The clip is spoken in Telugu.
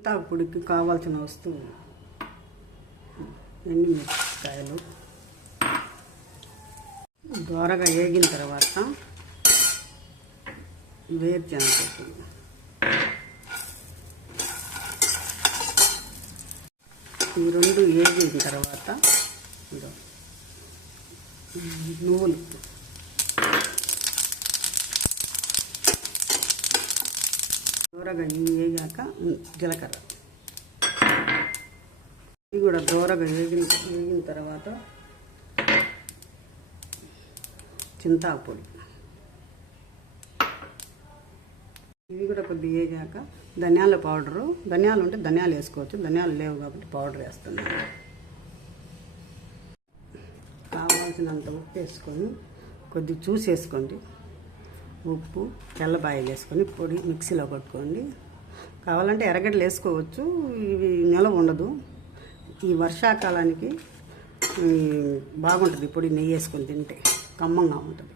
చింతాకు పొడికి కావాల్సిన వస్తువులు: ఎండుమిరపకాయలు దోరగా వేగిన తర్వాత వేరుశనగ, ఈ రెండు వేగిన తర్వాత నువ్వులు, దూరగా ఇవి వేగాక జీలకర్ర, ఇవి కూడా దూరగా వేగిన తర్వాత చింతాకు పొడి, ఇవి కూడా కొద్దిగా వేగాక ధనియాల పౌడరు, ధనియాలు ఉంటే ధనియాలు వేసుకోవచ్చు, ధనియాలు లేవు కాబట్టి పౌడర్ వేస్తున్నాను. కావాల్సినంత ఉప్పు వేసుకొని కొద్దిగా చూసి వేసుకోండి. ఉప్పు, తెల్లబాయలు వేసుకొని పొడి మిక్సీలో కొట్టుకోండి. కావాలంటే ఎర్రగడ్డలు వేసుకోవచ్చు, ఇవి నిలవ ఉండదు. ఈ వర్షాకాలానికి బాగుంటుంది పొడి, నెయ్యి వేసుకొని తింటే కమ్మంగా ఉంటుంది.